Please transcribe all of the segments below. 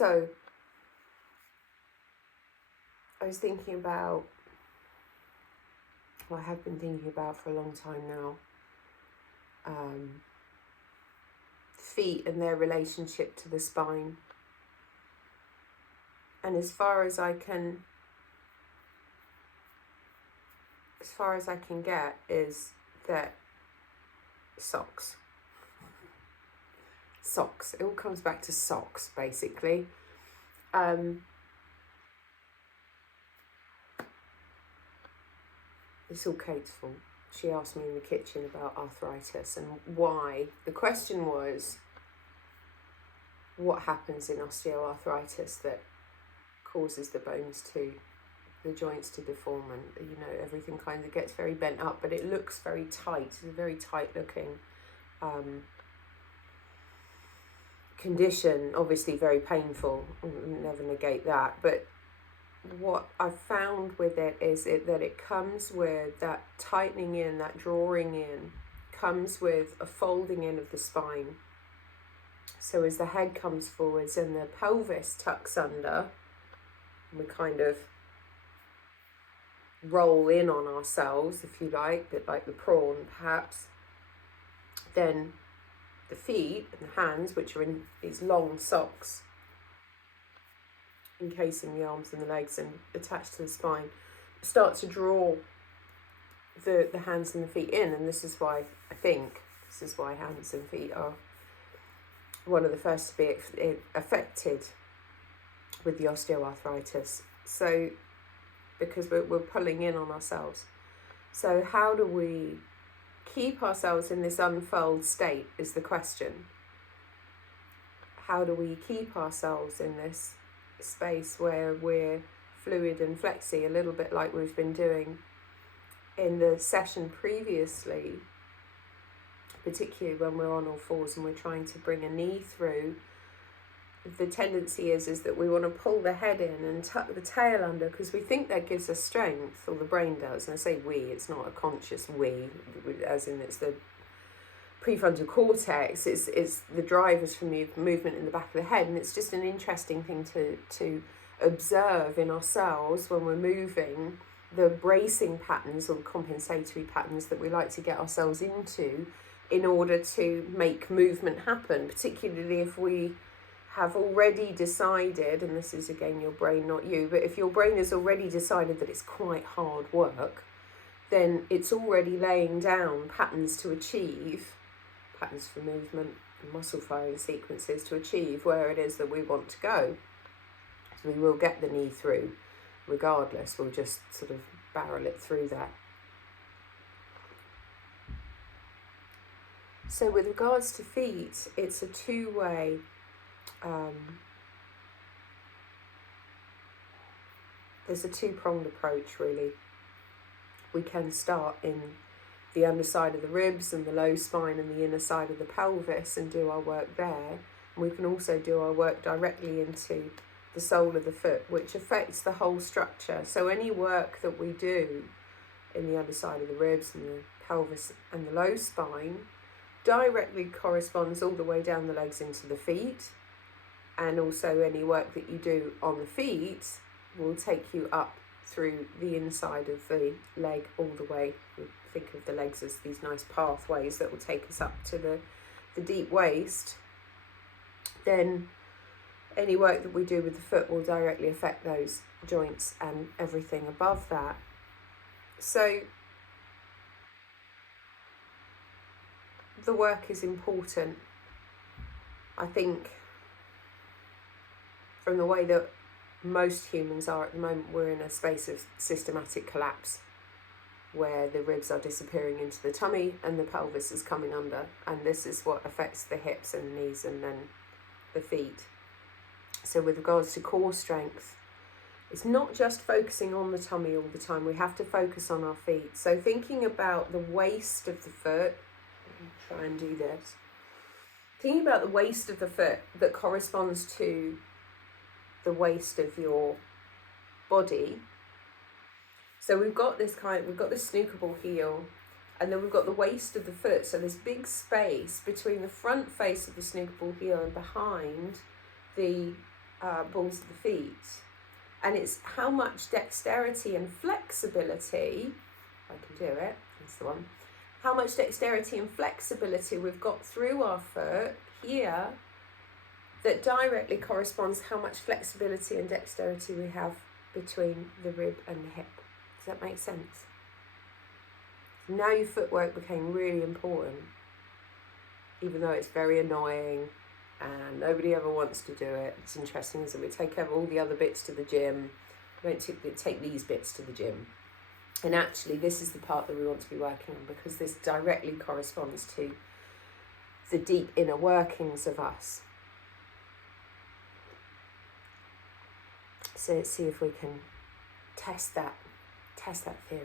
So I was thinking about, I have been thinking about for a long time now, feet and their relationship to the spine. And as far as I can get is that socks. It all comes back to socks, basically. It's all Kate's fault. She asked me in the kitchen about arthritis and why. The question was, what happens in osteoarthritis that causes the joints to deform, and everything kind of gets very bent up, but it looks very tight. It's a very tight looking condition, obviously very painful. I'll never negate that, but what I've found with it is that it comes with that tightening in, that drawing in, comes with a folding in of the spine. So as the head comes forwards and the pelvis tucks under, we kind of roll in on ourselves, if you like, a bit like the prawn perhaps. Then the feet and the hands, which are in these long socks, encasing the arms and the legs and attached to the spine, start to draw the hands and the feet in. And this is why hands and feet are one of the first to be affected with the osteoarthritis. So because we're pulling in on ourselves. So how do we keep ourselves in this unfurled state is the question. How do we keep ourselves in this space where we're fluid and flexy, a little bit like we've been doing in the session previously, particularly when we're on all fours and we're trying to bring a knee through? The tendency is that we want to pull the head in and tuck the tail under because we think that gives us strength, or the brain does. And I say we, it's not a conscious we, as in it's the prefrontal cortex, it's the drivers from the movement in the back of the head. And it's just an interesting thing to observe in ourselves when we're moving, the bracing patterns or the compensatory patterns that we like to get ourselves into in order to make movement happen, particularly if we have already decided, and this is again your brain, not you, but if your brain has already decided that it's quite hard work, then it's already laying down patterns for movement and muscle firing sequences to achieve where it is that we want to go. So we will get the knee through regardless, we'll just sort of barrel it through that. So with regards to feet, it's a two-way there's a two-pronged approach really. We can start in the underside of the ribs and the low spine and the inner side of the pelvis and do our work there. And we can also do our work directly into the sole of the foot, which affects the whole structure. So any work that we do in the underside of the ribs and the pelvis and the low spine directly corresponds all the way down the legs into the feet. And also any work that you do on the feet will take you up through the inside of the leg all the way. We think of the legs as these nice pathways that will take us up to the deep waist. Then any work that we do with the foot will directly affect those joints and everything above that. So the work is important. I think from the way that most humans are at the moment, we're in a space of systematic collapse where the ribs are disappearing into the tummy and the pelvis is coming under, and this is what affects the hips and the knees and then the feet. So with regards to core strength, it's not just focusing on the tummy all the time, we have to focus on our feet. So thinking about the waist of the foot, try and do this, thinking about the waist of the foot that corresponds to the waist of your body. So we've got this snooker ball heel, and then we've got the waist of the foot. So this big space between the front face of the snooker ball heel and behind the balls of the feet. And it's how much dexterity and flexibility, if I can do it, that's the one, how much dexterity and flexibility we've got through our foot here that directly corresponds how much flexibility and dexterity we have between the rib and the hip. Does that make sense? Now your footwork became really important, even though it's very annoying and nobody ever wants to do it. It's interesting, isn't it? We take over all the other bits to the gym. We don't take these bits to the gym. And actually, this is the part that we want to be working on, because this directly corresponds to the deep inner workings of us. So let's see if we can test that theory.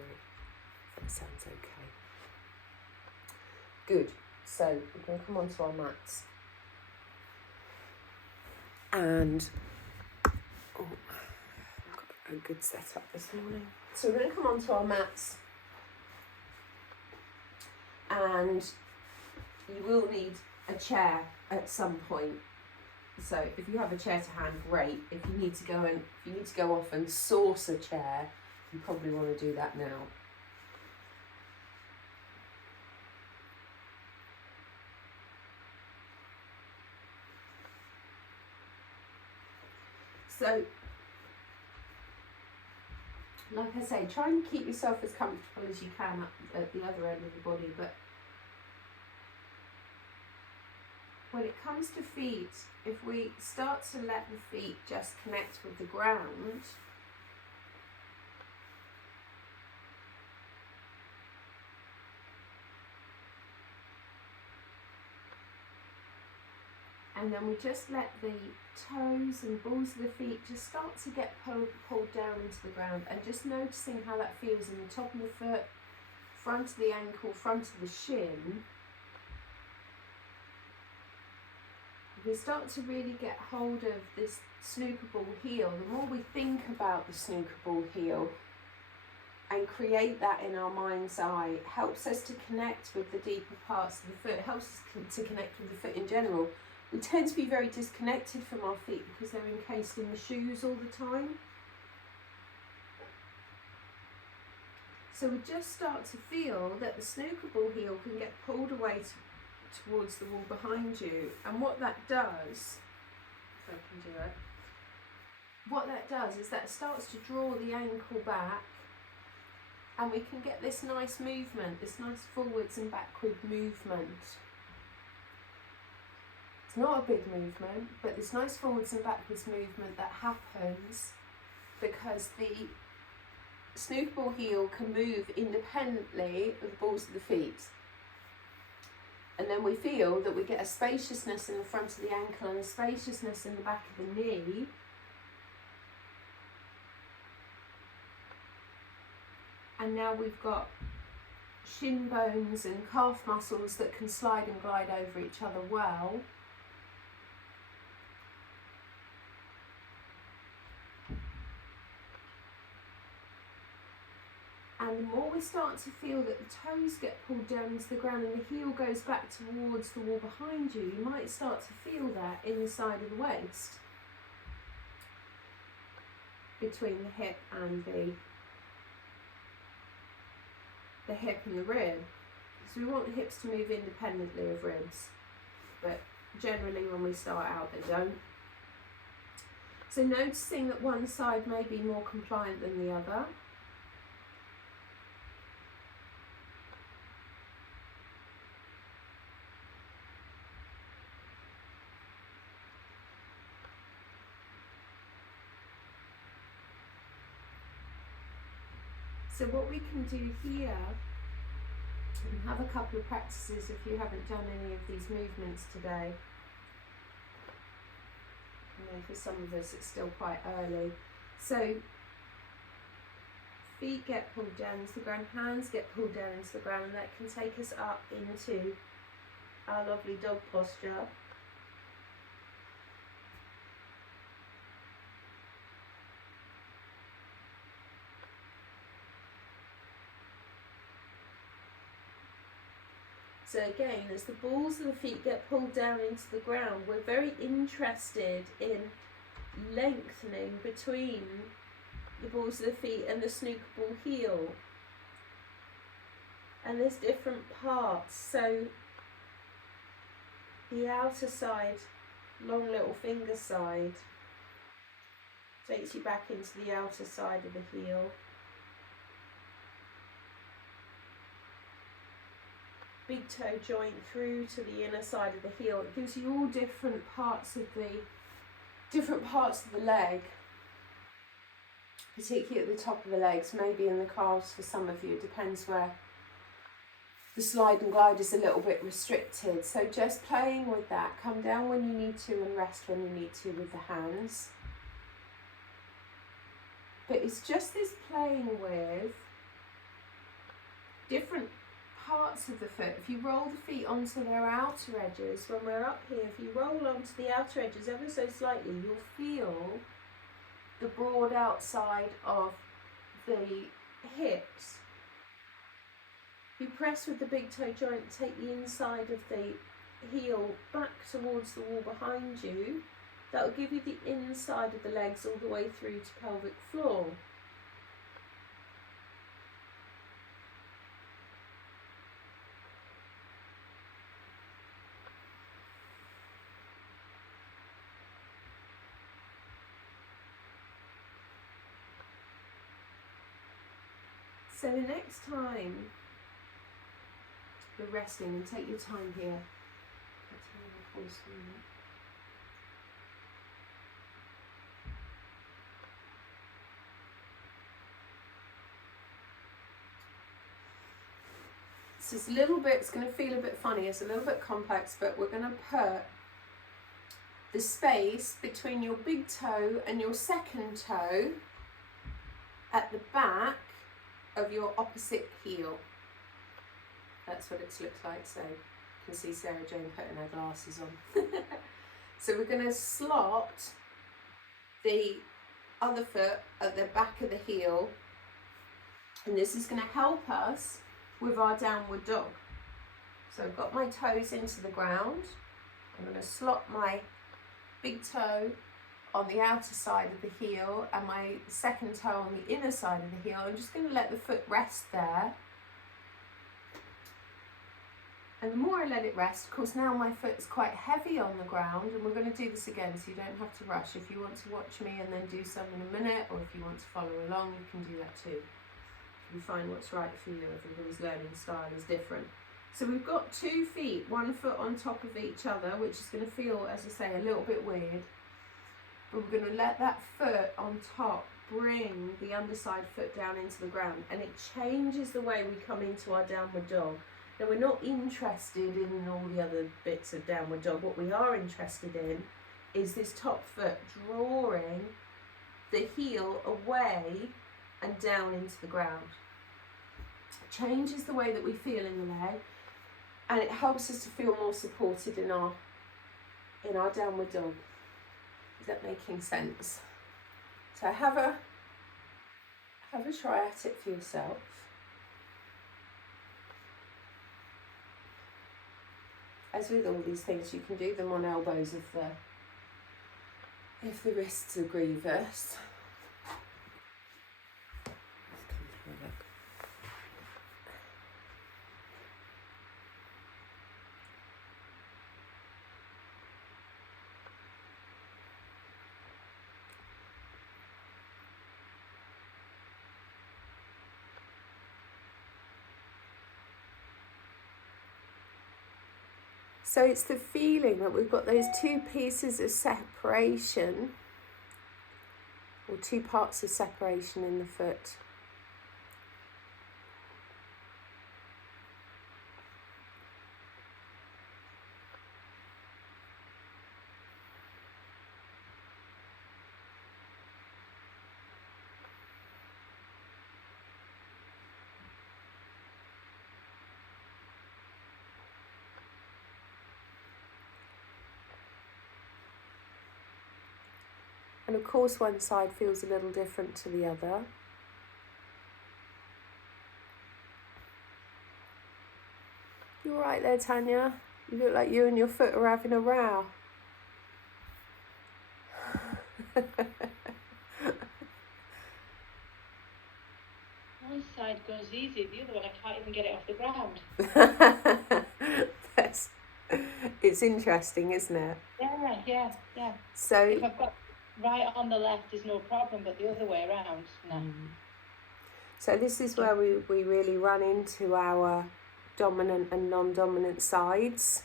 If that sounds okay. Good. So we're going to come onto our mats. And I've got a good setup this morning. So we're going to come onto our mats, and you will need a chair at some point. So if you have a chair to hand, great. If you need to go off and source a chair, you probably want to do that now. So, like I say, try and keep yourself as comfortable as you can at the other end of the body, but when it comes to feet, if we start to let the feet just connect with the ground, and then we just let the toes and balls of the feet just start to get pulled down into the ground, and just noticing how that feels in the top of the foot, front of the ankle, front of the shin. We start to really get hold of this snooker ball heel. The more we think about the snooker ball heel and create that in our mind's eye, it helps us to connect with the deeper parts of the foot. It helps us to connect with the foot in general. We tend to be very disconnected from our feet because they're encased in the shoes all the time. So we just start to feel that the snooker ball heel can get pulled away towards the wall behind you, and what that does, if I can do it, what that does is that starts to draw the ankle back, and we can get this nice movement, this nice forwards and backward movement. It's not a big movement, but this nice forwards and backwards movement that happens because the snooker ball heel can move independently of the balls of the feet. And then we feel that we get a spaciousness in the front of the ankle and a spaciousness in the back of the knee. And now we've got shin bones and calf muscles that can slide and glide over each other well. And the more we start to feel that the toes get pulled down into the ground and the heel goes back towards the wall behind you, you might start to feel that inside of the waist, between the hip and the hip and the rib. So we want the hips to move independently of ribs, but generally when we start out they don't. So noticing that one side may be more compliant than the other. So what we can do here, we can have a couple of practices if you haven't done any of these movements today. You know, for some of us it's still quite early. So feet get pulled down into the ground, hands get pulled down into the ground, and that can take us up into our lovely dog posture. So again, as the balls of the feet get pulled down into the ground, we're very interested in lengthening between the balls of the feet and the snooker ball heel. And there's different parts, so the outer side, long little finger side, takes you back into the outer side of the heel. Big toe joint through to the inner side of the heel. It gives you all different parts of the leg, particularly at the top of the legs, maybe in the calves for some of you. It depends where the slide and glide is a little bit restricted. So just playing with that. Come down when you need to and rest when you need to with the hands. But it's just this playing with different parts of the foot. If you roll the feet onto their outer edges, when we're up here, if you roll onto the outer edges ever so slightly, you'll feel the broad outside of the hips. You press with the big toe joint, take the inside of the heel back towards the wall behind you. That will give you the inside of the legs all the way through to pelvic floor. So the next time you're resting, and take your time here. So it's a little bit, it's going to feel a bit funny, it's a little bit complex, but we're going to put the space between your big toe and your second toe at the back of your opposite heel. That's what it looks like. So you can see Sarah Jane putting her glasses on. So we're going to slot the other foot at the back of the heel, and this is going to help us with our downward dog. So I've got my toes into the ground. I'm going to slot my big toe on the outer side of the heel and my second toe on the inner side of the heel. I'm just going to let the foot rest there. And the more I let it rest, of course now my foot is quite heavy on the ground, and we're going to do this again so you don't have to rush. If you want to watch me and then do some in a minute, or if you want to follow along, you can do that too. You find what's right for you. Everybody's learning style is different. So we've got 2 feet, 1 foot on top of each other, which is going to feel, as I say, a little bit weird. But we're going to let that foot on top bring the underside foot down into the ground, and it changes the way we come into our downward dog. Now we're not interested in all the other bits of downward dog. What we are interested in is this top foot drawing the heel away and down into the ground. It changes the way that we feel in the leg, and it helps us to feel more supported in our downward dog. Is that making sense? So have a try at it for yourself. As with all these things, you can do them on elbows if the wrists are grievous. So it's the feeling that we've got those 2 pieces of separation, or 2 parts of separation in the foot. And of course one side feels a little different to the other. You all right there, Tanya? You look like you and your foot are having a row. side goes easy. The other one, I can't even get it off the ground. It's interesting, isn't it? Yeah. So if I've got right on the left is no problem, but the other way around, no. So this is where we really run into our dominant and non-dominant sides.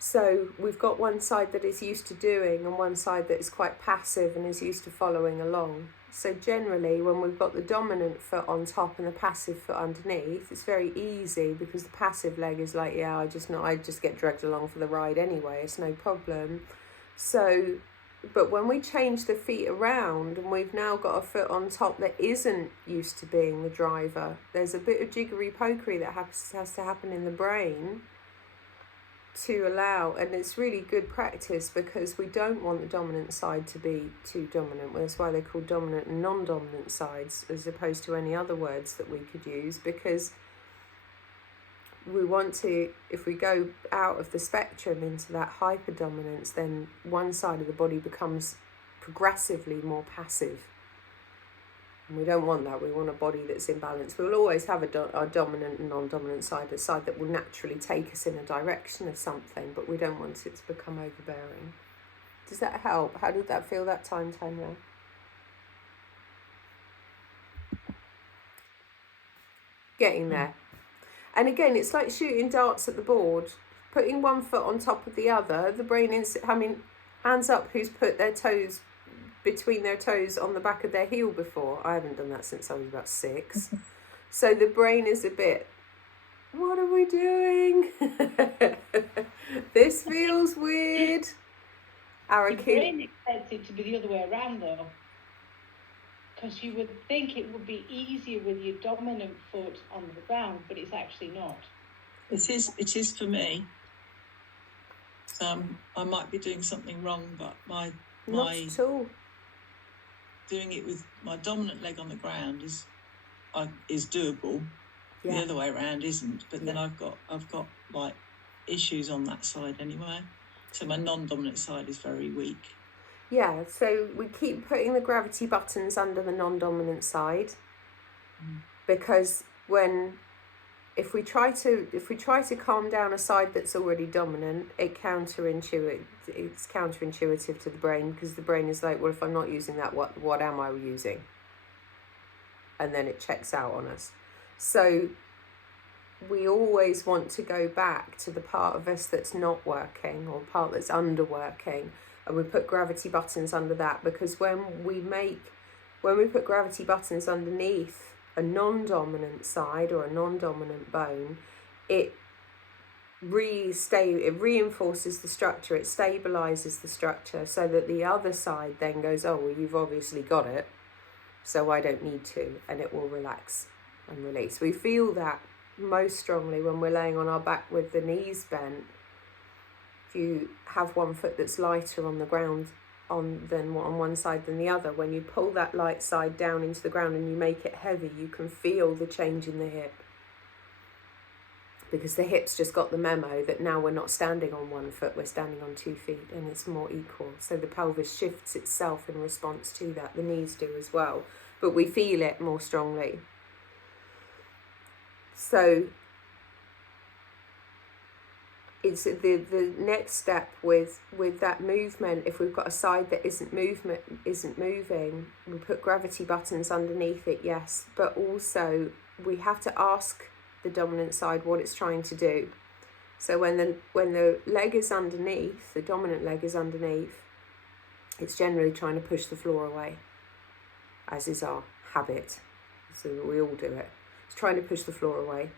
So we've got one side that is used to doing and one side that is quite passive and is used to following along. So generally when we've got the dominant foot on top and the passive foot underneath, it's very easy because the passive leg is like, yeah, I just get dragged along for the ride anyway, it's no problem. So, but when we change the feet around and we've now got a foot on top that isn't used to being the driver, there's a bit of jiggery pokery that has to happen in the brain to allow, and it's really good practice because we don't want the dominant side to be too dominant. That's why they're called dominant and non-dominant sides as opposed to any other words that we could use, because we want to, if we go out of the spectrum into that hyperdominance, then one side of the body becomes progressively more passive. And we don't want that. We want a body that's in balance. We'll always have a dominant and non-dominant side, a side that will naturally take us in a direction of something, but we don't want it to become overbearing. Does that help? How did that feel that time, Tanya? Getting there. And again, it's like shooting darts at the board. Putting one foot on top of the other, the brain is, hands up who's put their toes between their toes on the back of their heel before. I haven't done that since I was about 6. So the brain is a bit, what are we doing? This feels weird. The brain expects it to be the other way around though, because you would think it would be easier with your dominant foot on the ground, but it's actually not. It is for me. I might be doing something wrong, but not at all. Doing it with my dominant leg on the ground is doable. Yeah. The other way around isn't. But then I've got like issues on that side anyway. So my non-dominant side is very weak. Yeah. So we keep putting the gravity buttons under the non-dominant side, because if we try to calm down a side that's already dominant, it's counterintuitive to the brain, because the brain is like, well, if I'm not using that, what am I using? And then it checks out on us. So we always want to go back to the part of us that's not working, or part that's underworking, and we put gravity buttons under that, because when we put gravity buttons underneath a non-dominant side or a non-dominant bone, it reinforces the structure, it stabilizes the structure, so that the other side then goes, oh, well, you've obviously got it, so I don't need to, and it will relax and release. We feel that most strongly when we're laying on our back with the knees bent. If you have one foot that's lighter on the ground on one side than the other, when you pull that light side down into the ground and you make it heavy, you can feel the change in the hip, because the hip's just got the memo that now we're not standing on one foot, we're standing on 2 feet, and it's more equal. So the pelvis shifts itself in response to that. The knees do as well, but we feel it more strongly. So it's the next step with that movement. If we've got a side that isn't moving, we put gravity buttons underneath it, yes, but also we have to ask the dominant side what it's trying to do. So when the leg is underneath, the dominant leg is underneath, it's generally trying to push the floor away, as is our habit. So we all do it. It's trying to push the floor away.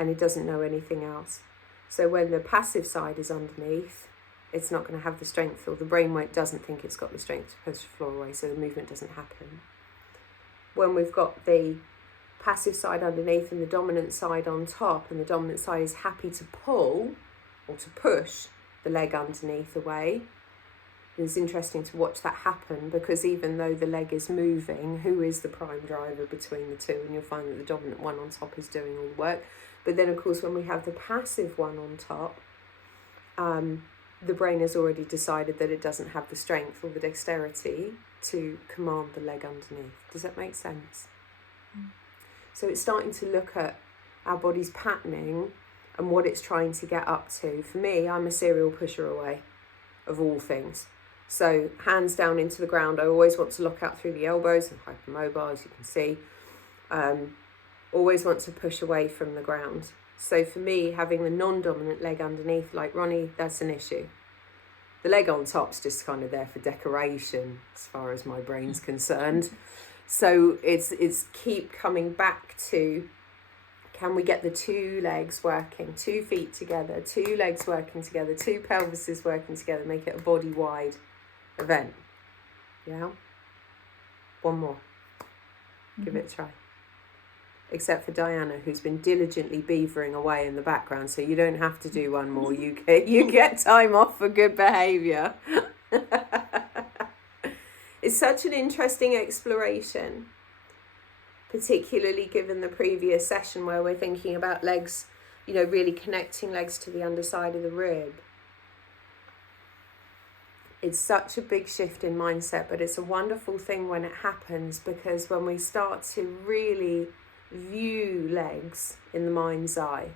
And it doesn't know anything else. So when the passive side is underneath, it's not going to have the strength, or the brain doesn't think it's got the strength to push the floor away, so the movement doesn't happen. When we've got the passive side underneath and the dominant side on top, and the dominant side is happy to pull or to push the leg underneath away, it's interesting to watch that happen, because even though the leg is moving, who is the prime driver between the two? And you'll find that the dominant one on top is doing all the work. But then, of course, when we have the passive one on top, the brain has already decided that it doesn't have the strength or the dexterity to command the leg underneath. Does that make sense? So it's starting to look at our body's patterning and what it's trying to get up to. For me, I'm a serial pusher away of all things. So hands down into the ground, I always want to lock out through the elbows. I'm hypermobile, as you can see. Always want to push away from the ground. So for me, having the non-dominant leg underneath, like Ronnie, that's an issue. The leg on top's just kind of there for decoration, as far as my brain's concerned. So it's keep coming back to, can we get the two legs working, 2 feet together, 2 legs working together, 2 pelvises working together, make it a body-wide event. Yeah? One more. Give it a try. Except for Diana, who's been diligently beavering away in the background, so you don't have to do one more. You get time off for good behaviour. It's such an interesting exploration, particularly given the previous session where we're thinking about legs, you know, really connecting legs to the underside of the rib. It's such a big shift in mindset, but it's a wonderful thing when it happens, because when we start to really view legs in the mind's eye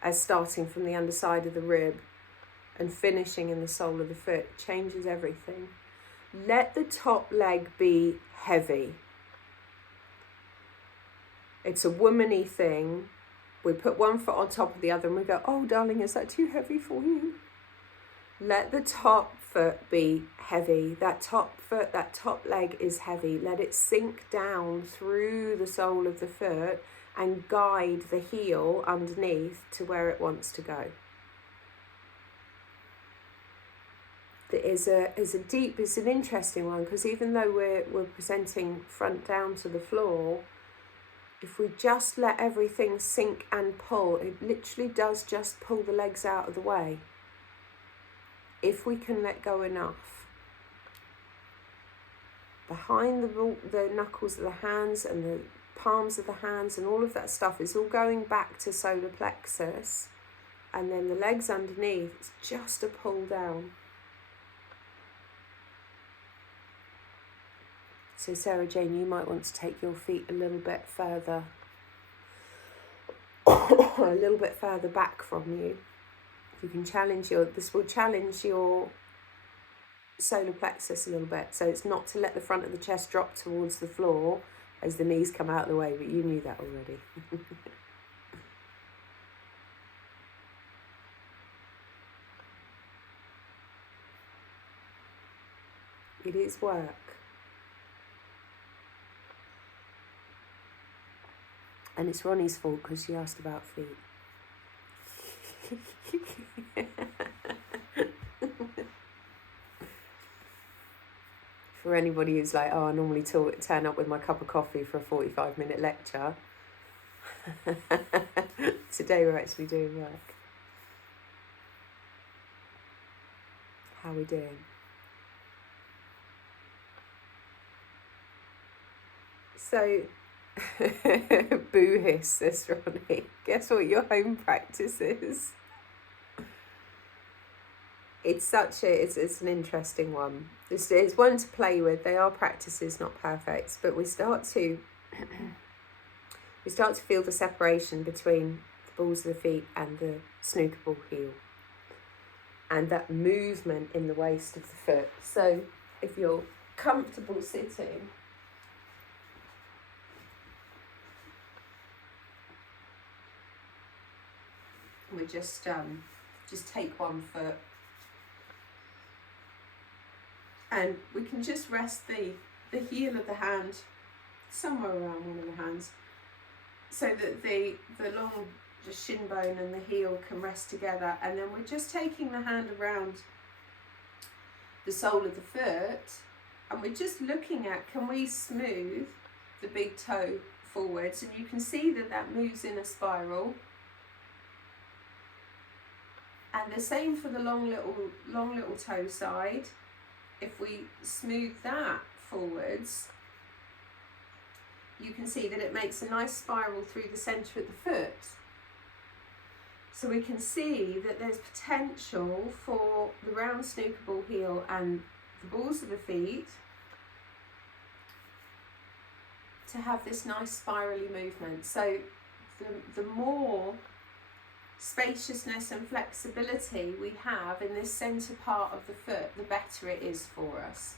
as starting from the underside of the rib and finishing in the sole of the foot, it changes everything. Let the top leg be heavy. It's a woman-y thing. We put one foot on top of the other and we go, oh darling, is that too heavy for you? Let the top foot be heavy. That top foot, that top leg is heavy. Let it sink down through the sole of the foot and guide the heel underneath to where it wants to go. It's an interesting one, because even though we're presenting front down to the floor, if we just let everything sink and pull, it literally does just pull the legs out of the way. If we can let go enough. Behind the knuckles of the hands and the palms of the hands and all of that stuff is all going back to solar plexus, and then the legs underneath, it's just a pull down. So Sarah Jane, you might want to take your feet a little bit further, a little bit further back from you. You can this will challenge your solar plexus a little bit. So it's not to let the front of the chest drop towards the floor as the knees come out of the way, but you knew that already. It is work. And it's Ronnie's fault because she asked about feet. For anybody who's like, oh, I normally turn up with my cup of coffee for a 45-minute lecture. Today we're actually doing work. How are we doing? So, boo hiss, says Ronnie. Guess what your home practice is? It's an interesting one. It's one to play with. They are practices, not perfect, but we start to feel the separation between the balls of the feet and the snooker ball heel, and that movement in the waist of the foot. So if you're comfortable sitting, we just take one foot. And we can just rest the heel of the hand somewhere around one of the hands, so that the long shin bone and the heel can rest together. And then we're just taking the hand around the sole of the foot, and we're just looking at, can we smooth the big toe forwards? And you can see that moves in a spiral. And the same for the long little toe side. If we smooth that forwards, you can see that it makes a nice spiral through the centre of the foot. So we can see that there's potential for the round snooker ball heel and the balls of the feet to have this nice spirally movement. So the more spaciousness and flexibility we have in this centre part of the foot, the better it is for us.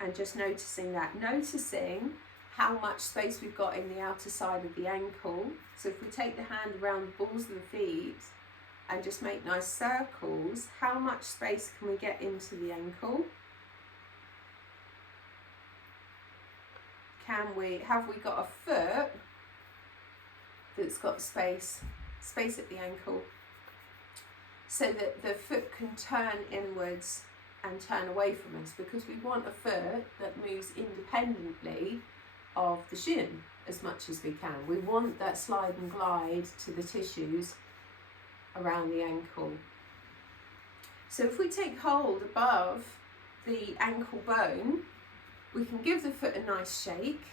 And just noticing that, noticing how much space we've got in the outer side of the ankle. So if we take the hand around the balls of the feet and just make nice circles, how much space can we get into the ankle? Have we got a foot that's got space at the ankle, so that the foot can turn inwards and turn away from us, because we want a foot that moves independently of the shin as much as we can. We want that slide and glide to the tissues around the ankle. So if we take hold above the ankle bone, we can give the foot a nice shake,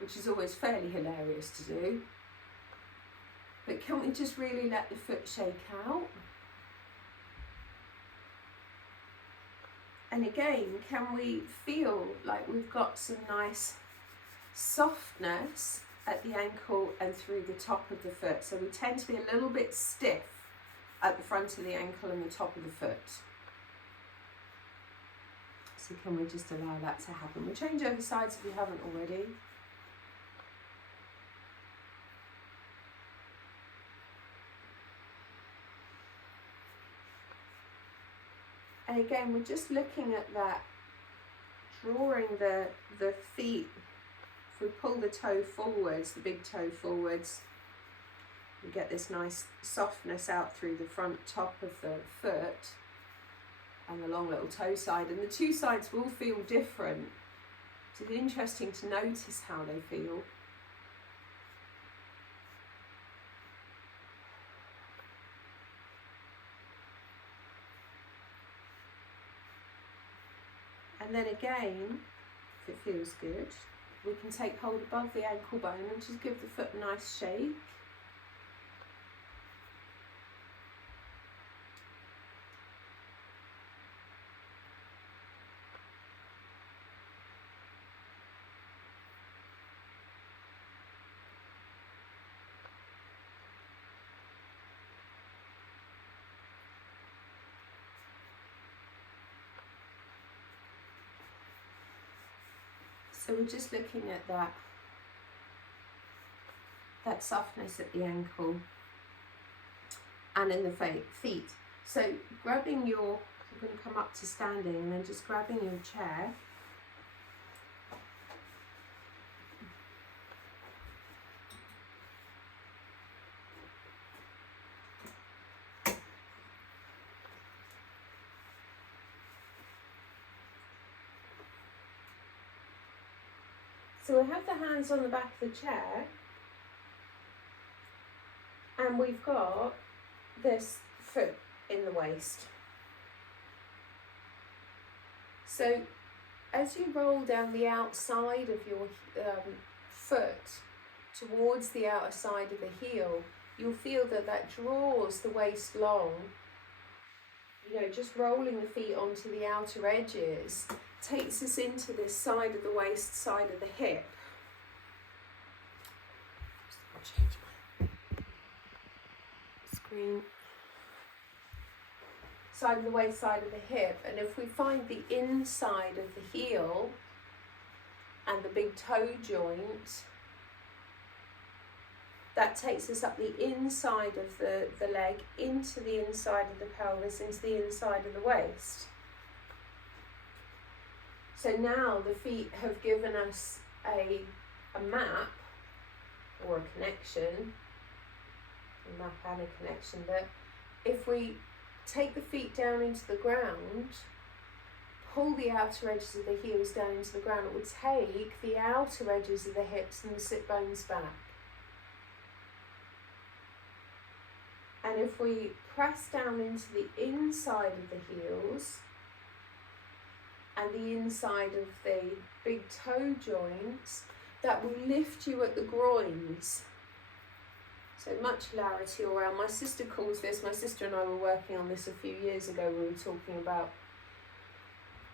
which is always fairly hilarious to do. But can we just really let the foot shake out? And again, can we feel like we've got some nice softness at the ankle and through the top of the foot? So we tend to be a little bit stiff at the front of the ankle and the top of the foot. So can we just allow that to happen? We'll change over sides if we haven't already. And again, we're just looking at that, drawing the feet. If we pull the toe forwards, the big toe forwards, we get this nice softness out through the front top of the foot and the long little toe side. And the two sides will feel different. So it's interesting to notice how they feel. And then again, if it feels good, we can take hold above the ankle bone and just give the foot a nice shake. So we're just looking at that softness at the ankle and in the feet. So grabbing your, I'm going to come up to standing and then just grabbing your chair. So we have the hands on the back of the chair and we've got this foot in the waist. So as you roll down the outside of your foot towards the outer side of the heel, you'll feel that draws the waist long. You know, just rolling the feet onto the outer edges takes us into this side of the waist, side of the hip. I'll change my screen. Side of the waist, side of the hip. And if we find the inside of the heel and the big toe joint, that takes us up the inside of the leg, into the inside of the pelvis, into the inside of the waist. So now the feet have given us a map or a connection, a map and a connection, that if we take the feet down into the ground, pull the outer edges of the heels down into the ground, it will take the outer edges of the hips and the sit bones back. And if we press down into the inside of the heels and the inside of the big toe joints, that will lift you at the groins. So much hilarity around. My sister calls this, my sister and I were working on this a few years ago. We were talking about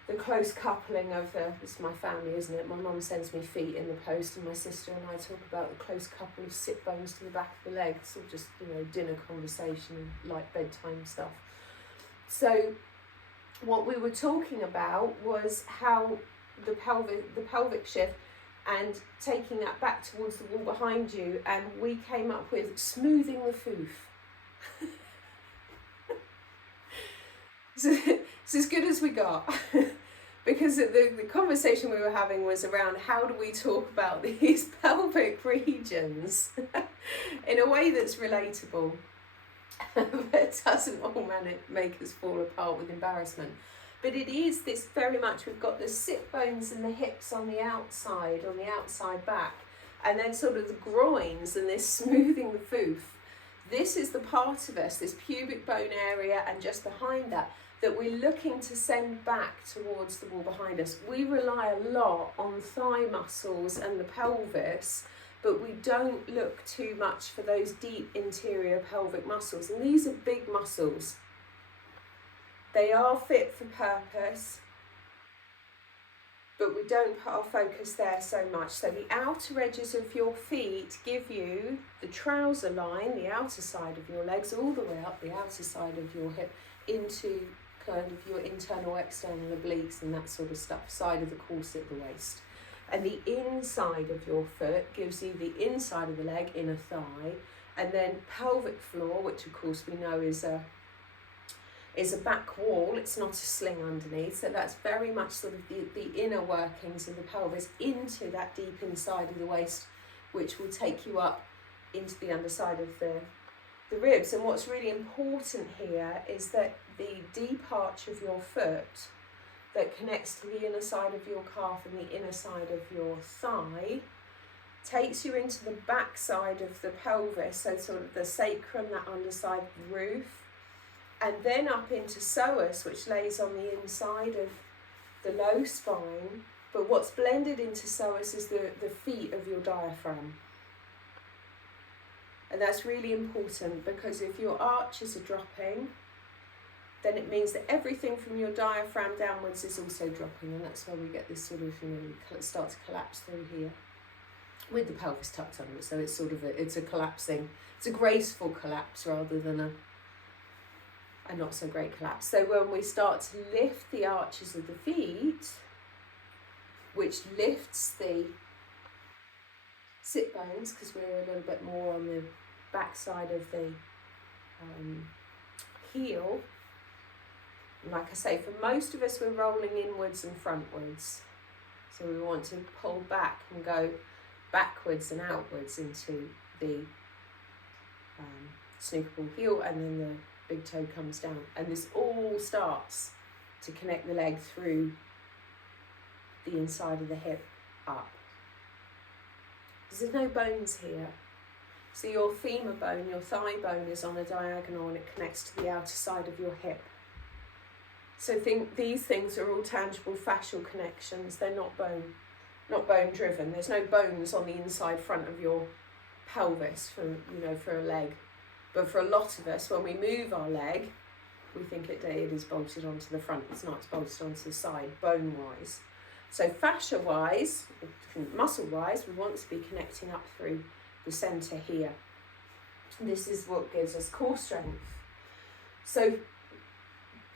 the close coupling of this is my family, isn't it? My mum sends me feet in the post, and my sister and I talk about the close couple of sit bones to the back of the leg. It's all just, dinner conversation, like bedtime stuff. So what we were talking about was how the pelvic shift and taking that back towards the wall behind you, and we came up with smoothing the foof. So it's as good as we got. Because the conversation we were having was around how do we talk about these pelvic regions in a way that's relatable, but doesn't all make us fall apart with embarrassment. But it is this very much, we've got the sit bones and the hips on the outside back, and then sort of the groins and this smoothing the foof. This is the part of us, this pubic bone area and just behind that we're looking to send back towards the wall behind us. We rely a lot on thigh muscles and the pelvis, but we don't look too much for those deep interior pelvic muscles. And these are big muscles. They are fit for purpose, but we don't put our focus there so much. So the outer edges of your feet give you the trouser line, the outer side of your legs, all the way up the outer side of your hip into kind of your internal, external obliques and that sort of stuff, side of the corset, the waist. And the inside of your foot gives you the inside of the leg, inner thigh, and then pelvic floor, which of course we know is a back wall. It's not a sling underneath, so that's very much sort of the inner workings of the pelvis into that deep inside of the waist, which will take you up into the underside of the ribs. And what's really important here is that the deep arch of your foot that connects to the inner side of your calf and the inner side of your thigh takes you into the back side of the pelvis, so sort of the sacrum, that underside of the roof, and then up into psoas, which lays on the inside of the low spine. But what's blended into psoas is the feet of your diaphragm. And that's really important, because if your arches are dropping, then it means that everything from your diaphragm downwards is also dropping, and that's where we get this sort of, start to collapse through here, with the pelvis tucked under it. So it's sort of it's a graceful collapse rather than a not so great collapse. So when we start to lift the arches of the feet, which lifts the sit bones, because we're a little bit more on the back side of the heel. And like I say, for most of us, we're rolling inwards and frontwards. So we want to pull back and go backwards and outwards into the snooker ball heel, and then the big toe comes down. And this all starts to connect the leg through the inside of the hip up. There's no bones here. So your femur bone, your thigh bone, is on a diagonal, and it connects to the outer side of your hip. So these things are all tangible fascial connections. They're not bone driven. There's no bones on the inside front of your pelvis for a leg. But for a lot of us, when we move our leg, we think it is bolted onto the front. It's not, it's bolted onto the side, bone-wise. So fascia-wise, muscle-wise, we want to be connecting up through the centre here. This is what gives us core strength. So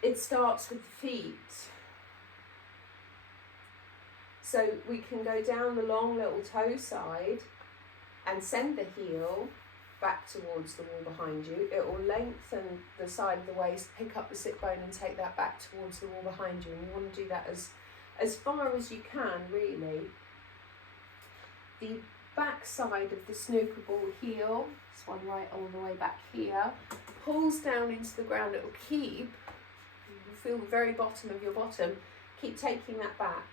it starts with the feet. So we can go down the long little toe side and send the heel back towards the wall behind you. It will lengthen the side of the waist, pick up the sit bone and take that back towards the wall behind you. And you want to do that as far as you can, really. The back side of the snooker ball heel, this one right all the way back here, pulls down into the ground. It will keep, you feel the very bottom of your bottom, keep taking that back.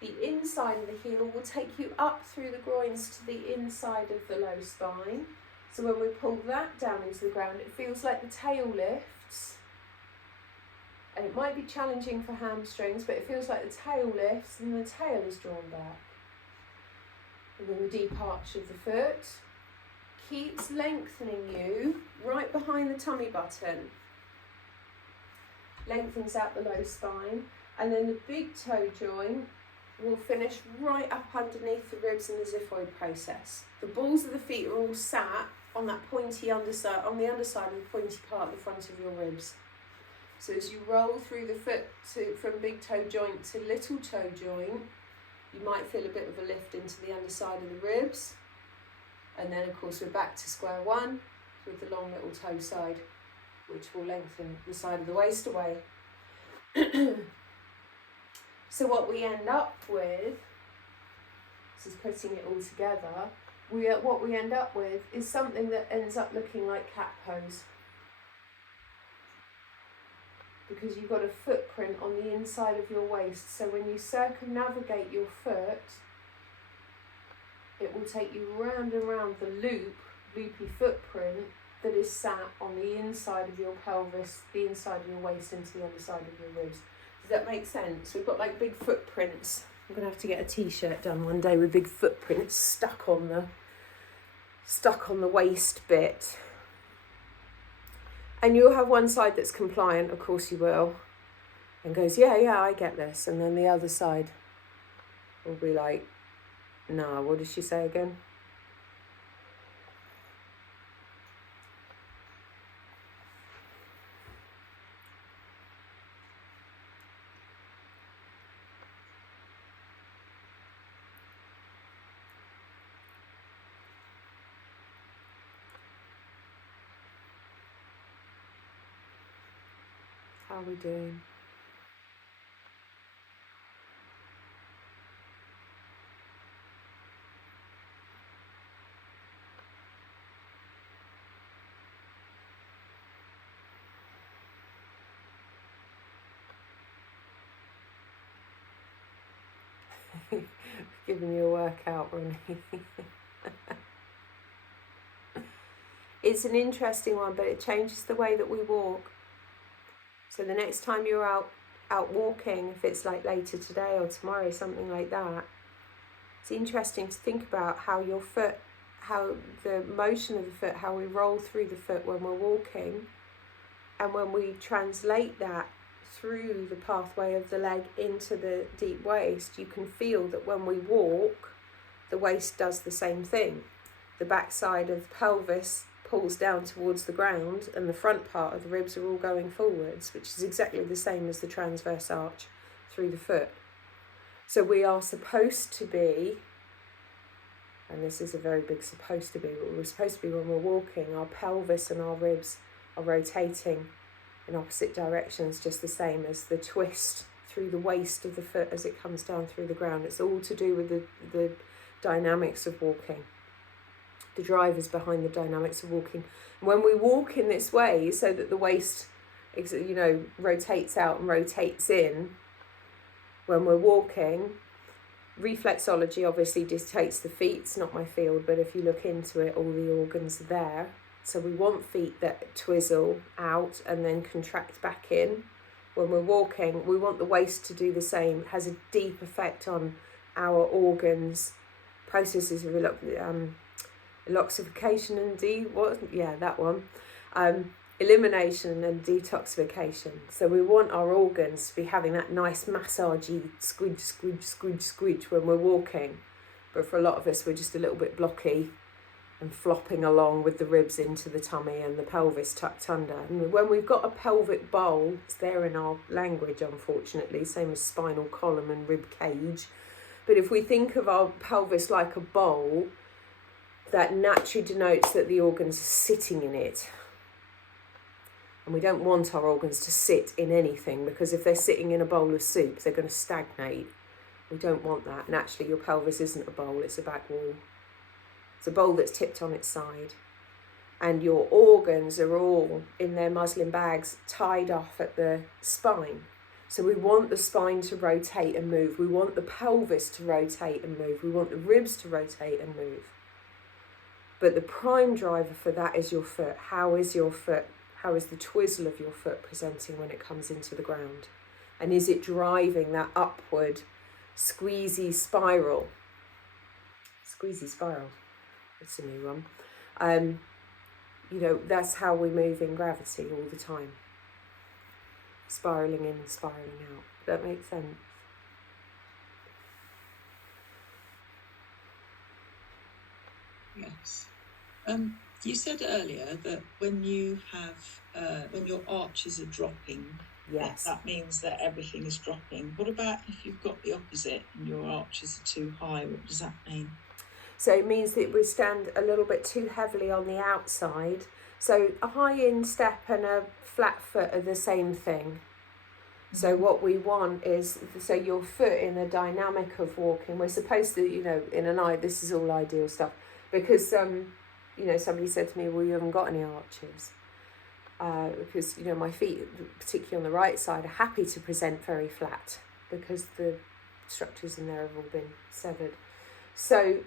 The inside of the heel will take you up through the groins to the inside of the low spine. So when we pull that down into the ground, it feels like the tail lifts. And it might be challenging for hamstrings, but it feels like the tail lifts and the tail is drawn back. And then the deep arch of the foot keeps lengthening you right behind the tummy button. Lengthens out the low spine, and then the big toe joint will finish right up underneath the ribs in the xiphoid process. The balls of the feet are all sat on that pointy underside, on the underside of the pointy part of the front of your ribs. So as you roll through the foot from big toe joint to little toe joint, you might feel a bit of a lift into the underside of the ribs. And then of course we're back to square one with the long little toe side, which will lengthen the side of the waist away. So what we end up with, this is putting it all together, what we end up with is something that ends up looking like cat pose. Because you've got a footprint on the inside of your waist. So when you circumnavigate your foot, it will take you round and round the loopy footprint that is sat on the inside of your pelvis, the inside of your waist into the underside of your ribs. Does that make sense? We've got like big footprints. I'm going to have to get a t-shirt done one day with big footprints stuck on the waist bit. And you'll have one side that's compliant, of course you will, and goes, yeah, I get this. And then the other side will be like, no, what did she say again? How are we doing? Giving you a workout, Ronnie. It's an interesting one, but it changes the way that we walk. So the next time you're out walking, if it's like later today or tomorrow, something like that, it's interesting to think about how your foot, how the motion of the foot, how we roll through the foot when we're walking, and when we translate that through the pathway of the leg into the deep waist, you can feel that when we walk, the waist does the same thing. The backside of the pelvis pulls down towards the ground, and the front part of the ribs are all going forwards, which is exactly the same as the transverse arch through the foot. So we are supposed to be, and this is a very big supposed to be, but we're supposed to be when we're walking, our pelvis and our ribs are rotating in opposite directions, just the same as the twist through the waist of the foot as it comes down through the ground. It's all to do with the dynamics of walking. The drivers behind the dynamics of walking. When we walk in this way, so that the waist, rotates out and rotates in, when we're walking, reflexology obviously dictates the feet. It's not my field, but if you look into it, all the organs are there. So we want feet that twizzle out and then contract back in. When we're walking, we want the waist to do the same. It has a deep effect on our organs, processes of eloxification and elimination and detoxification. So we want our organs to be having that nice massagey squidge when we're walking. But for a lot of us, we're just a little bit blocky and flopping along with the ribs into the tummy and the pelvis tucked under. And when we've got a pelvic bowl, it's there in our language, unfortunately, same as spinal column and rib cage. But if we think of our pelvis like a bowl, that naturally denotes that the organs are sitting in it. And we don't want our organs to sit in anything, because if they're sitting in a bowl of soup, they're going to stagnate. We don't want that. And actually, your pelvis isn't a bowl, it's a back wall. It's a bowl that's tipped on its side. And your organs are all in their muslin bags tied off at the spine. So we want the spine to rotate and move. We want the pelvis to rotate and move. We want the ribs to rotate and move. But the prime driver for that is your foot. How is your foot? How is the twizzle of your foot presenting when it comes into the ground? And is it driving that upward squeezy spiral? Squeezy spiral. It's a new one. You know, that's how we move in gravity all the time. Spiralling in and spiralling out. That makes sense? Yes. You said earlier that when you have, when your arches are dropping, yes, that means that everything is dropping. What about if you've got the opposite and your arches are too high? What does that mean? So it means that we stand a little bit too heavily on the outside. So a high instep and a flat foot are the same thing. So what we want is, so your foot in the dynamic of walking, we're supposed to, you know, in an eye, this is all ideal stuff. Because, you know, somebody said to me, well, you haven't got any arches. Because, you know, my feet, particularly on the right side, are happy to present very flat because the structures in there have all been severed. So,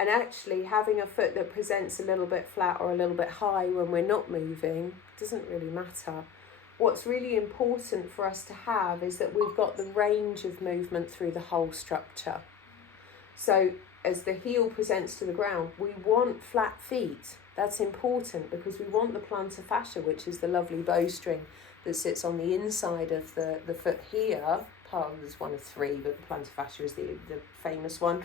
and actually having a foot that presents a little bit flat or a little bit high when we're not moving doesn't really matter. What's really important for us to have is that we've got the range of movement through the whole structure. So as the heel presents to the ground, we want flat feet. That's important because we want the plantar fascia, which is the lovely bowstring that sits on the inside of the foot here. There's one of three, but the plantar fascia is the famous one.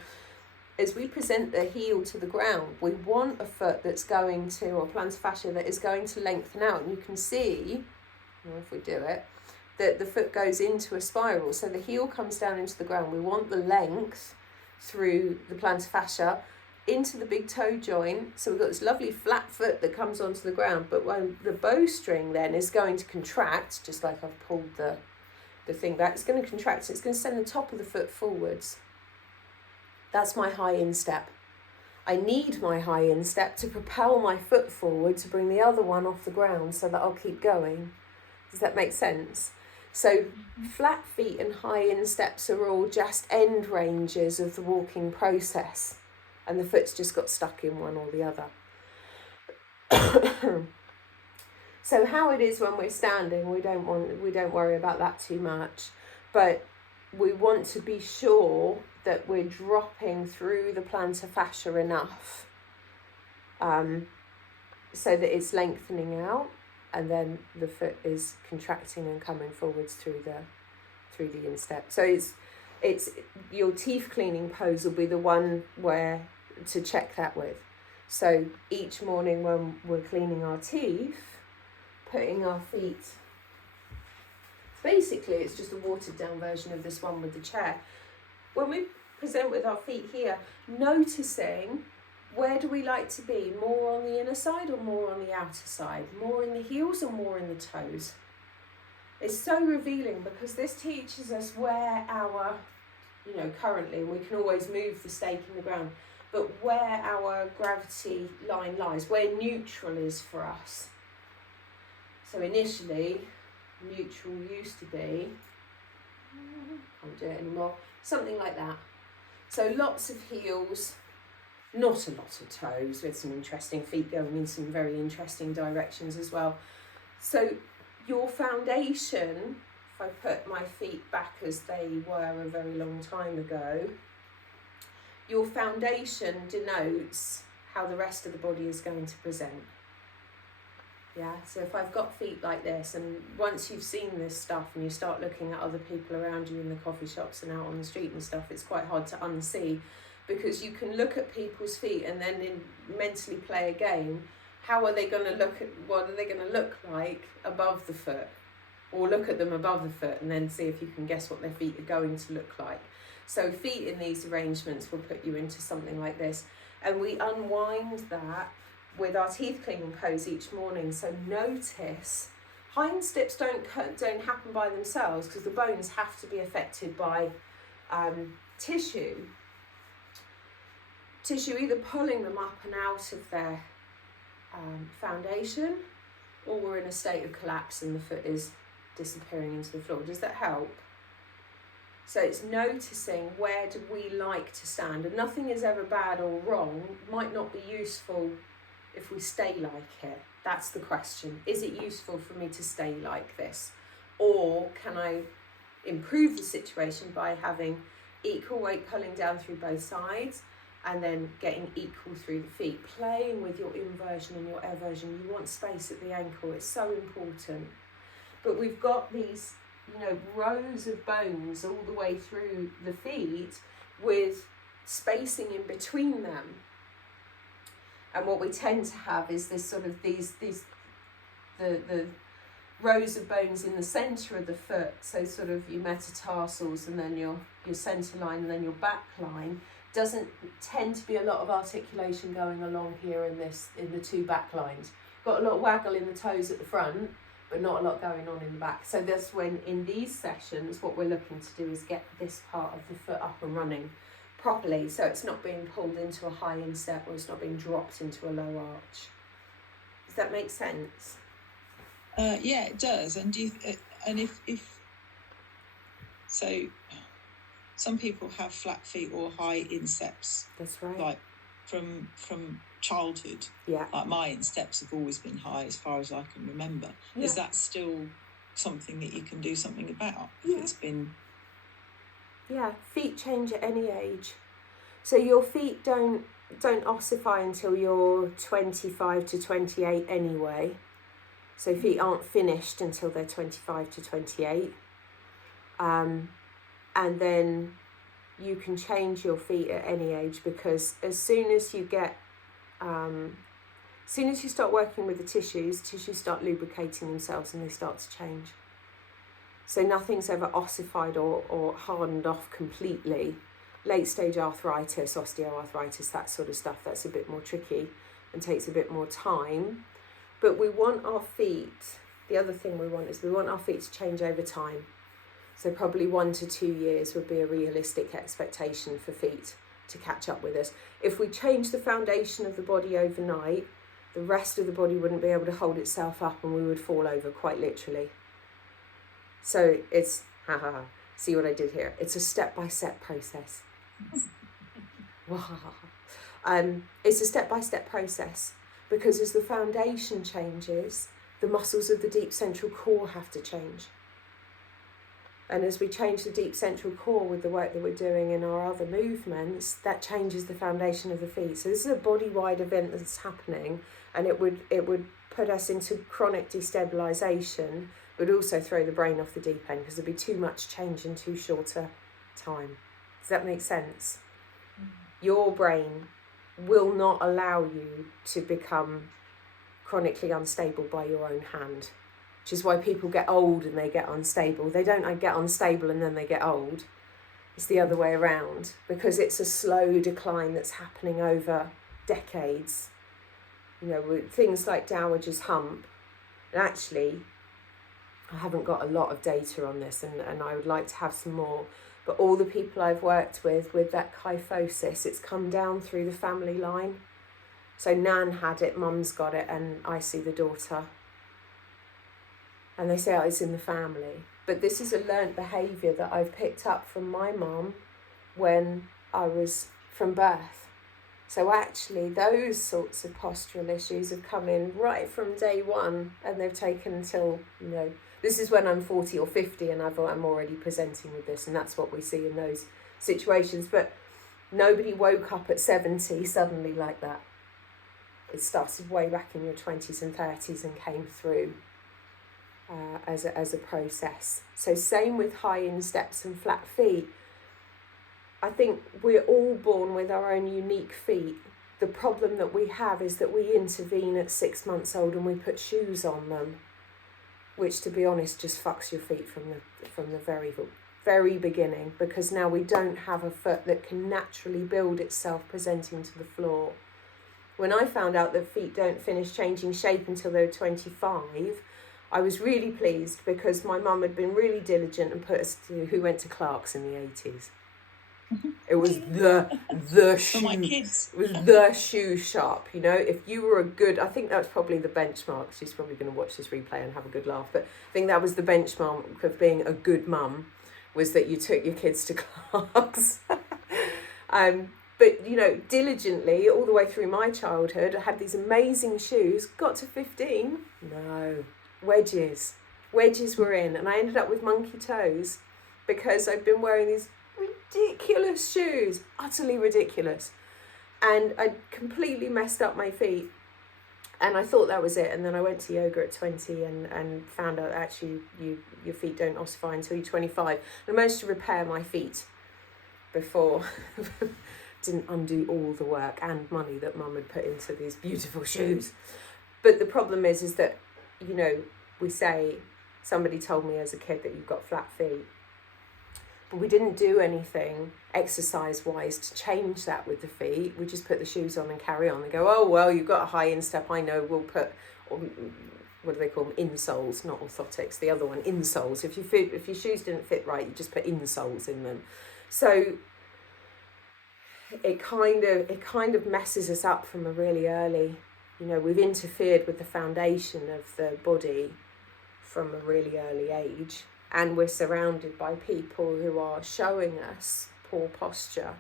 As we present the heel to the ground, we want a foot that's going to, or plantar fascia that is going to lengthen out. And you can see, well, if we do it, that the foot goes into a spiral. So the heel comes down into the ground. We want the length through the plantar fascia into the big toe joint. So we've got this lovely flat foot that comes onto the ground. But when the bowstring then is going to contract, just like I've pulled the thing back, it's going to contract. So it's going to send the top of the foot forwards. That's my high instep. I need my high instep to propel my foot forward to bring the other one off the ground so that I'll keep going. Does that make sense? So flat feet and high insteps are all just end ranges of the walking process, and the foot's just got stuck in one or the other. So how it is when we're standing, we don't worry about that too much, but we want to be sure that we're dropping through the plantar fascia enough so that it's lengthening out, and then the foot is contracting and coming forwards through the instep. So it's your teeth cleaning pose will be the one where to check that with. So each morning when we're cleaning our teeth, putting our feet, basically it's just a watered down version of this one with the chair. When we present with our feet here, noticing where do we like to be, more on the inner side or more on the outer side, more in the heels or more in the toes. It's so revealing because this teaches us where our, you know, currently, we can always move the stake in the ground, but where our gravity line lies, where neutral is for us. So initially, neutral used to be, can't do it anymore, something like that. So lots of heels, not a lot of toes, with some interesting feet going in some very interesting directions as well. So your foundation, if I put my feet back as they were a very long time ago, your foundation denotes how the rest of the body is going to present. Yeah, so if I've got feet like this, and once you've seen this stuff and you start looking at other people around you in the coffee shops and out on the street and stuff, it's quite hard to unsee, because you can look at people's feet and then mentally play a game. How are they going to look at, what are they going to look like above the foot? Or look at them above the foot and then see if you can guess what their feet are going to look like. So feet in these arrangements will put you into something like this. And we unwind that with our teeth cleaning pose each morning. So notice, hind steps don't happen by themselves because the bones have to be affected by tissue either pulling them up and out of their foundation, or we're in a state of collapse and the foot is disappearing into the floor. Does that help? So it's noticing where do we like to stand, and nothing is ever bad or wrong. It might not be useful if we stay like it. That's the question. Is it useful for me to stay like this? Or can I improve the situation by having equal weight pulling down through both sides, and then getting equal through the feet, playing with your inversion and your eversion. You want space at the ankle, it's so important. But we've got these, rows of bones all the way through the feet with spacing in between them. And what we tend to have is this sort of the rows of bones in the centre of the foot, so sort of your metatarsals and then your centre line and then your back line. Doesn't tend to be a lot of articulation going along here in the two back lines. Got a lot of waggle in the toes at the front, but not a lot going on in the back. So that's when in these sessions, what we're looking to do is get this part of the foot up and running properly, so it's not being pulled into a high instep or it's not being dropped into a low arch. Does that make sense? Yeah, it does. And if so, some people have flat feet or high insteps. That's right. Like from childhood. Yeah. Like my insteps have always been high as far as I can remember. Yeah. Is that still something that you can do something about if it's been? Yeah, feet change at any age. So your feet don't ossify until you're 25 to 28 anyway. So feet aren't finished until they're 25 to 28. And then you can change your feet at any age, because as soon as you start working with the tissues start lubricating themselves and they start to change. So nothing's ever ossified or hardened off completely. Late stage arthritis, osteoarthritis, that sort of stuff, that's a bit more tricky and takes a bit more time. But we want our feet, the other thing we want our feet to change over time. So probably 1 to 2 years would be a realistic expectation for feet to catch up with us. If we change the foundation of the body overnight, the rest of the body wouldn't be able to hold itself up and we would fall over, quite literally. So it's, see what I did here? It's a step-by-step process. It's a step-by-step process, because as the foundation changes, the muscles of the deep central core have to change. And as we change the deep central core with the work that we're doing in our other movements, that changes the foundation of the feet. So this is a body-wide event that's happening, and it would put us into chronic destabilisation, but also throw the brain off the deep end, because there'd be too much change in too short a time. Does that make sense? Your brain will not allow you to become chronically unstable by your own hand, which is why people get old and they get unstable. They don't get unstable and then they get old. It's the other way around, because it's a slow decline that's happening over decades. With things like Dowager's hump. And actually, I haven't got a lot of data on this, and I would like to have some more. But all the people I've worked with that kyphosis, it's come down through the family line. So Nan had it, Mum's got it, and I see the daughter. And they say, it's in the family. But this is a learnt behaviour that I've picked up from my mum when I was from birth. So actually, those sorts of postural issues have come in right from day one, and they've taken until, this is when I'm 40 or 50 and I'm already presenting with this, and that's what we see in those situations. But nobody woke up at 70 suddenly like that. It started way back in your 20s and 30s and came through as a process. So same with high insteps and flat feet. I think we're all born with our own unique feet. The problem that we have is that we intervene at 6 months old and we put shoes on them, which, to be honest, just fucks your feet from the very beginning, because now we don't have a foot that can naturally build itself presenting to the floor. When I found out that feet don't finish changing shape until they're 25, I was really pleased, because my mum had been really diligent and put us to, who went to Clark's in the 80s. It was the shoe. For my kids. It was the shoe shop. If you were a good, I think that's probably the benchmark. She's probably going to watch this replay and have a good laugh. But I think that was the benchmark of being a good mum, was that you took your kids to Clark's. But diligently all the way through my childhood, I had these amazing shoes. Got to 15, no, wedges were in, and I ended up with monkey toes, because I'd been wearing these ridiculous shoes, utterly ridiculous. And I completely messed up my feet. And I thought that was it. And then I went to yoga at 20 and found out actually your feet don't ossify until you're 25. And I managed to repair my feet before. Didn't undo all the work and money that Mum had put into these beautiful shoes. But the problem is that, you know, we say, somebody told me as a kid that you've got flat feet. But we didn't do anything exercise-wise to change that with the feet. We just put the shoes on and carry on. They go, oh, well, you've got a high instep. I know, we'll put, what do they call them? Insoles, not orthotics. The other one, insoles. If your shoes didn't fit right, you just put insoles in them. So it kind of messes us up from a really early, you know, we've interfered with the foundation of the body from a really early age. And we're surrounded by people who are showing us poor posture.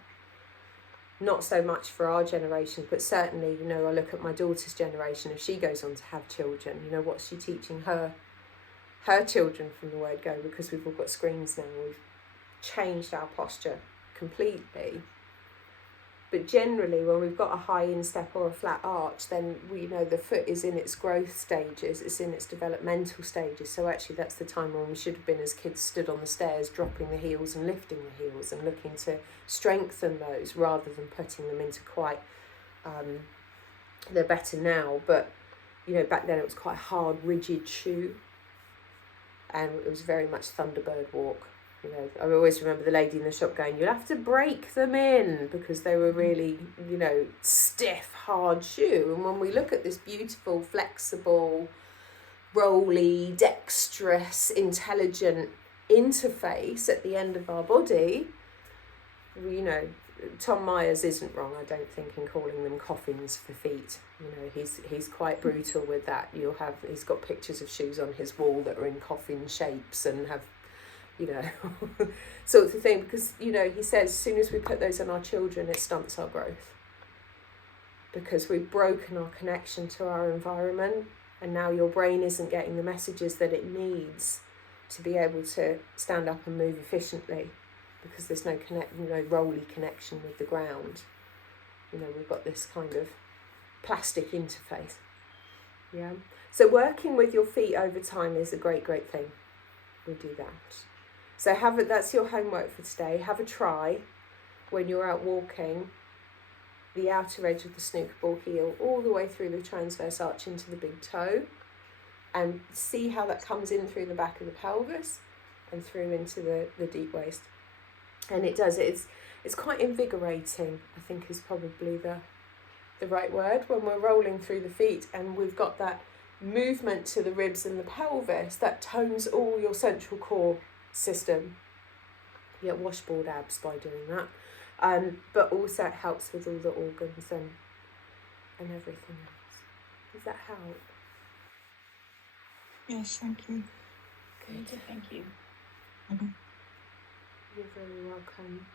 Not so much for our generation, but certainly, you know, I look at my daughter's generation. If she goes on to have children, you know, what's she teaching her children from the word go? Because we've all got screens now. We've changed our posture completely. But generally, when we've got a high instep or a flat arch, then we know the foot is in its growth stages, it's in its developmental stages. So actually that's the time when we should have been as kids, stood on the stairs, dropping the heels and lifting the heels and looking to strengthen those rather than putting them into quite, they're better now, but you know, back then it was quite a hard, rigid shoe. And it was very much Thunderbird walk. You know, I always remember the lady in the shop going, you'll have to break them in, because they were really, you know, stiff, hard shoe. And when we look at this beautiful, flexible, rolly, dexterous, intelligent interface at the end of our body, you know, Tom Myers isn't wrong, I don't think, in calling them coffins for feet. You know, he's quite brutal with that. He's got pictures of shoes on his wall that are in coffin shapes and have, you know, sorts of thing, because, you know, he says as soon as we put those on our children, it stunts our growth, because we've broken our connection to our environment, and now your brain isn't getting the messages that it needs to be able to stand up and move efficiently, because there's no rolly connection with the ground. You know, we've got this kind of plastic interface. Yeah. So working with your feet over time is a great thing. We do that. So that's your homework for today. Have a try when you're out walking, the outer edge of the snooker ball heel all the way through the transverse arch into the big toe, and see how that comes in through the back of the pelvis and through into the deep waist. And it's quite invigorating, I think is probably the right word, when we're rolling through the feet and we've got that movement to the ribs and the pelvis that tones all your central core system. You get washboard abs by doing that, but also it helps with all the organs and everything else. Does that help? Yes, thank you. Good. Thank you. Mm-hmm. You're very welcome.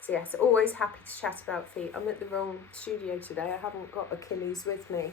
So yes, always happy to chat about feet. I'm at the wrong studio today. I haven't got Achilles with me.